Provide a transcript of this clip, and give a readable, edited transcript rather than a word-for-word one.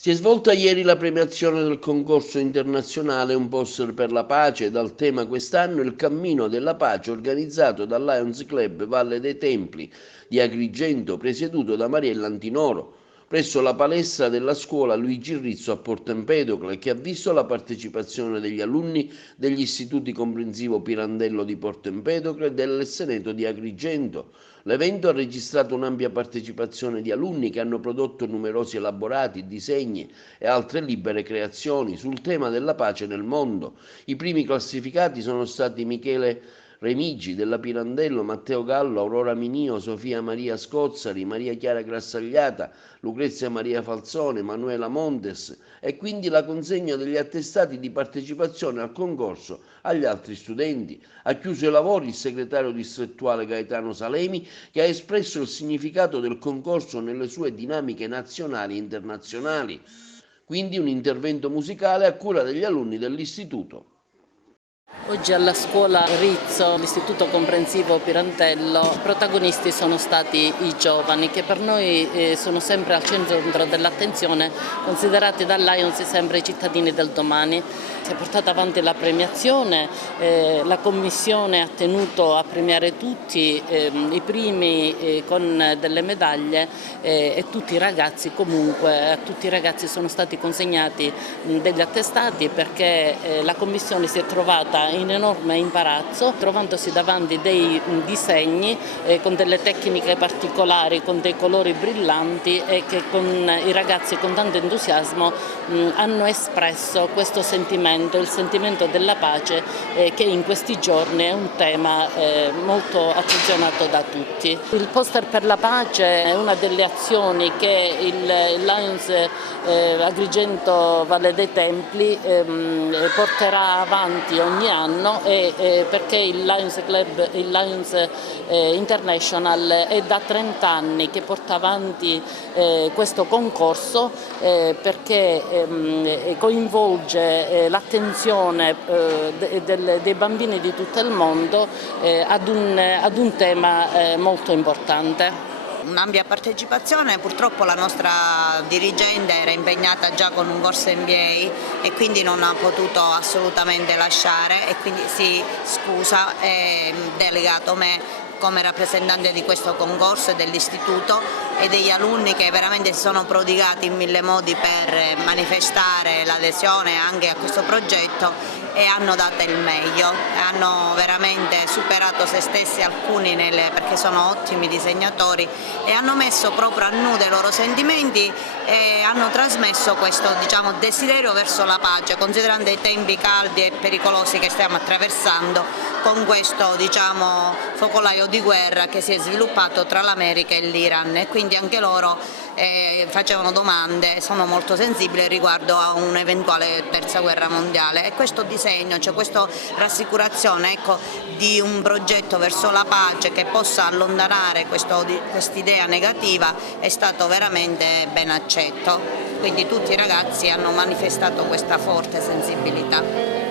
Si è svolta ieri la premiazione del concorso internazionale Un poster per la pace, dal tema quest'anno il cammino della pace organizzato dal Lions Club Valle dei Templi di Agrigento, presieduto da Mariella Antinoro, presso la palestra della scuola Luigi Rizzo a Porto Empedocle, che ha visto la partecipazione degli alunni degli istituti comprensivo Pirandello di Porto Empedocle e del Seneto di Agrigento. L'evento ha registrato un'ampia partecipazione di alunni che hanno prodotto numerosi elaborati, disegni e altre libere creazioni sul tema della pace nel mondo. I primi classificati sono stati Michele Remigi della Pirandello, Matteo Gallo, Aurora Minio, Sofia Maria Scozzari, Maria Chiara Grassagliata, Lucrezia Maria Falzone, Manuela Montes e quindi la consegna degli attestati di partecipazione al concorso agli altri studenti. Ha chiuso i lavori il segretario distrettuale Gaetano Salemi, che ha espresso il significato del concorso nelle sue dinamiche nazionali e internazionali. Quindi un intervento musicale a cura degli alunni dell'istituto. Oggi alla scuola Rizzo, l'istituto comprensivo Pirandello, protagonisti sono stati i giovani che per noi sono sempre al centro dell'attenzione, considerati dal Lions sempre i cittadini del domani. Si è portata avanti la premiazione, la commissione ha tenuto a premiare tutti, i primi con delle medaglie e tutti i ragazzi comunque, a tutti i ragazzi sono stati consegnati degli attestati perché la commissione si è trovata in enorme imbarazzo, trovandosi davanti dei disegni con delle tecniche particolari, con dei colori brillanti e che con i ragazzi con tanto entusiasmo hanno espresso questo sentimento, il sentimento della pace che in questi giorni è un tema molto attenzionato da tutti. Il poster per la pace è una delle azioni che il Lions Agrigento Valle dei Templi porterà avanti ogni anno perché il Lions Club, il Lions International è da 30 anni che porta avanti questo concorso perché coinvolge l'attenzione dei bambini di tutto il mondo ad un tema molto importante. Un'ampia partecipazione, purtroppo la nostra dirigente era impegnata già con un corso MBA e quindi non ha potuto assolutamente lasciare e quindi si scusa e delegato me come rappresentante di questo concorso e dell'istituto e degli alunni che veramente si sono prodigati in mille modi per manifestare l'adesione anche a questo progetto e hanno dato il meglio, hanno veramente superato se stessi alcuni perché sono ottimi disegnatori e hanno messo proprio a nudo i loro sentimenti e hanno trasmesso questo desiderio verso la pace, considerando i tempi caldi e pericolosi che stiamo attraversando con questo focolaio di guerra che si è sviluppato tra l'America e l'Iran e quindi anche loro facevano domande, sono molto sensibili riguardo a un'eventuale terza guerra mondiale e questo disegno, cioè questa rassicurazione di un progetto verso la pace che possa allontanare quest'idea negativa è stato veramente ben accetto, quindi tutti i ragazzi hanno manifestato questa forte sensibilità.